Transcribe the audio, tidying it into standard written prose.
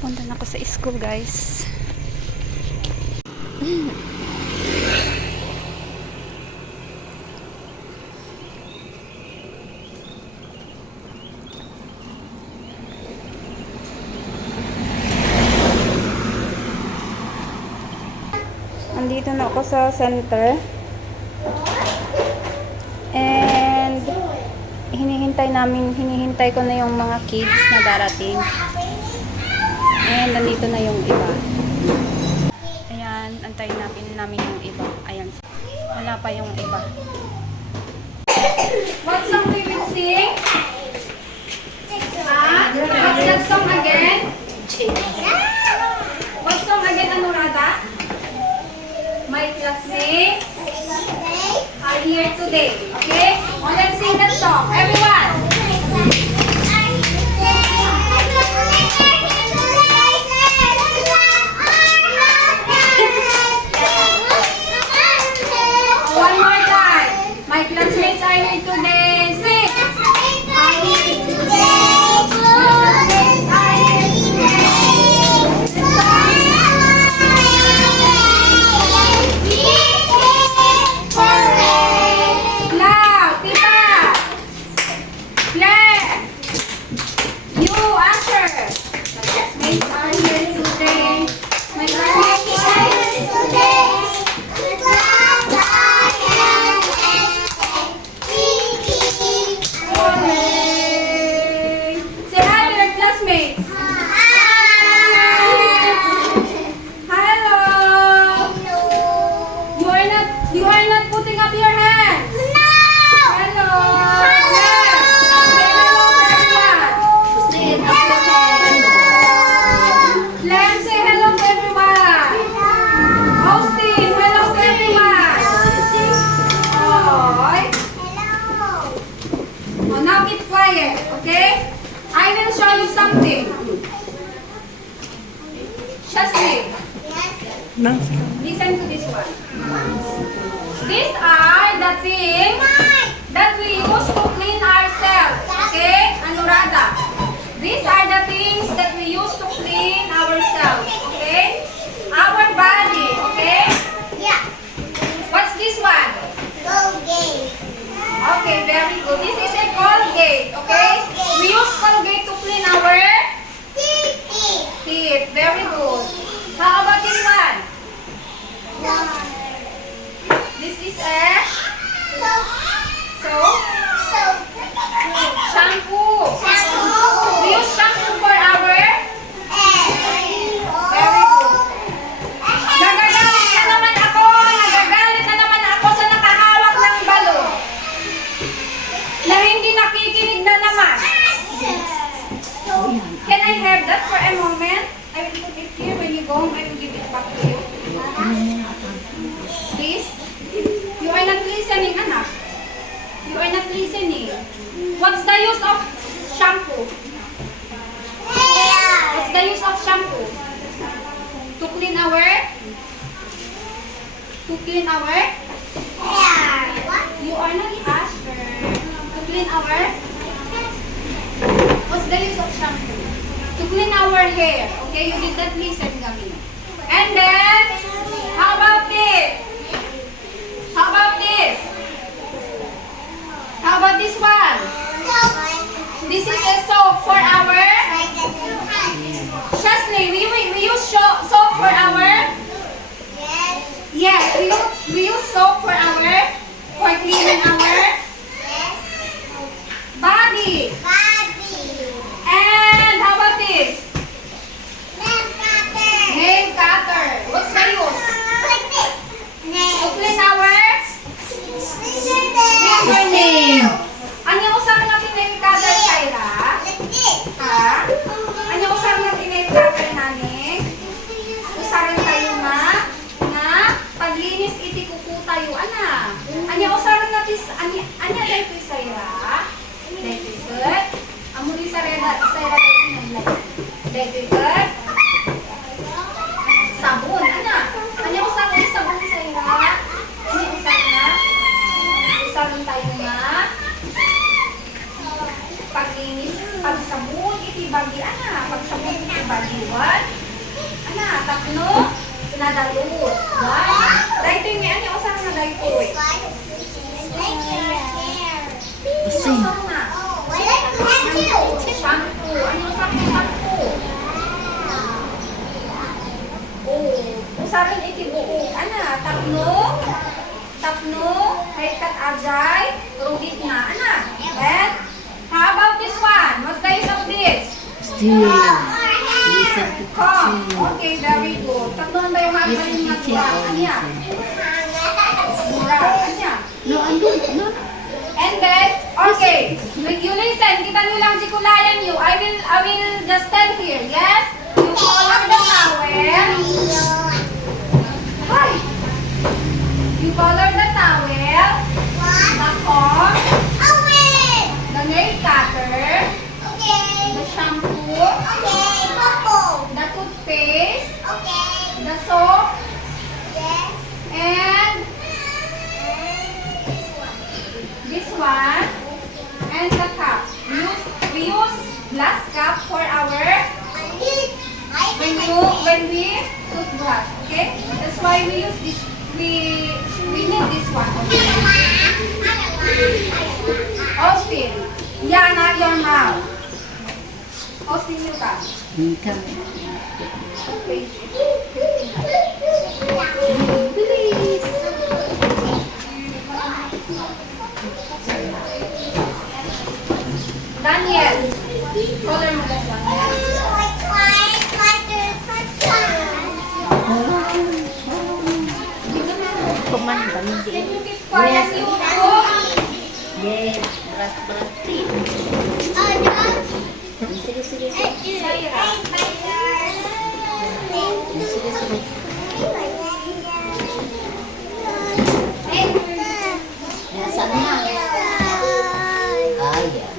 Papunta na ako sa school, guys. Andito na ako sa center. And hinihintay ko na yung mga kids na darating. And nandito na yung iba. Ayan, antayin namin yung iba. Ayan. Wala pa yung iba. What song we will sing? What's that song again? What song again, Anurada? My classmates are here today. Okay? Oh, let's sing that song. Everyone! One more time. My classmates are here today. Sing! Are here today. Classmates are here today. Loud, Tita! Claire! You, Asher! My classmates are here today. My classmates are here today. Say hi to your classmates. Hello. You are not putting up your hands. Hello. Say hello to everyone. Len, say hello to everyone. Austin, hello to everyone. Oh, now keep quiet, okay? I will show you something. Shasmi, listen to this one. These are the things that we use to clean ourselves, okay? Anurada. These are the things that we use to clean ourselves, okay? Our body, okay? Yeah. What's this one? Colgate. Okay, very good. This is a Colgate, okay? We use Colgate to clean our teeth. Very good. How about this one? This is a soap. Shampoo. We use shampoo for our... Very good. Nagagalit na naman ako. Nagagalit na naman ako sa nakahawak ng balon. Na hindi nakikinig na naman. Can I have that for a moment? I will put it here. When you go home, I will give it back to you. Please? You are not listening, anak. You are not listening. What's the use of shampoo? What's the use of shampoo? To clean our... To clean our... You are not Asher. To clean our... What's the use of shampoo? To clean our hair. Okay, you did not listen, Gami. And then, how about this? How about this? How about this one? This is a soap for our... Shasni, we use soap for our... Yes, we use soap for our... For cleaning our... Body. And how about this? Nail cutter. What's the use? To clean our fingernail. Ano yung usap natin nail cutter, Shaira? Ha? Ano yung usap natin nail cutter namin? Usarin tayo na paglinis iti kuku tayo, ana. Ano yung usarin natin, anya dahil ito, Shaira? Dahil ito, amuri sa reda, dahil ito, sabon, ana. Ano yung usarin sabon, Shaira? Ano yung usarin na? Usarin tayo na paglinis Pagsabon, itibagi, ana. Pagsabon, itibagi. One. Ana, tatlo. Sinadalot. One. Dahito yung ano, usang na dahito eh. Like your hair. Usang na. Oh, I like that too. Shampoo. Ano usang na shampoo? Oh, usarin itibuo. Ana, tatlo. Tatlo. Haircut ajay. Rudit na. Ana. And, how about this one? What's the use of this? Still, listen to Come. teaching. Okay, very good. Tatlo na yung mga Listen galing to na teaching. tuwa. Oh, Anya. listen. Mura. Anya. No, no. And then, okay, you listen. Kita nyo lang si Kulayan you. I will just tell here. Yes? You color the towel. Hi. You color the towel, the comb, the nail cutter, the shampoo, the toothpaste, the soap, and this one, and the cup. We use glass cup for our when we toothbrush. Okay, that's why we use this. We need this one. Okay. Austin, yeah, not your mouth. Austin, you come. Come. Okay. Daniel, color mo lang Daniel. Kumanda mo Can din. you keep quiet, you two? Yes, berat din. Sige, sige. Sige, sige. Nasaan na? Ayan.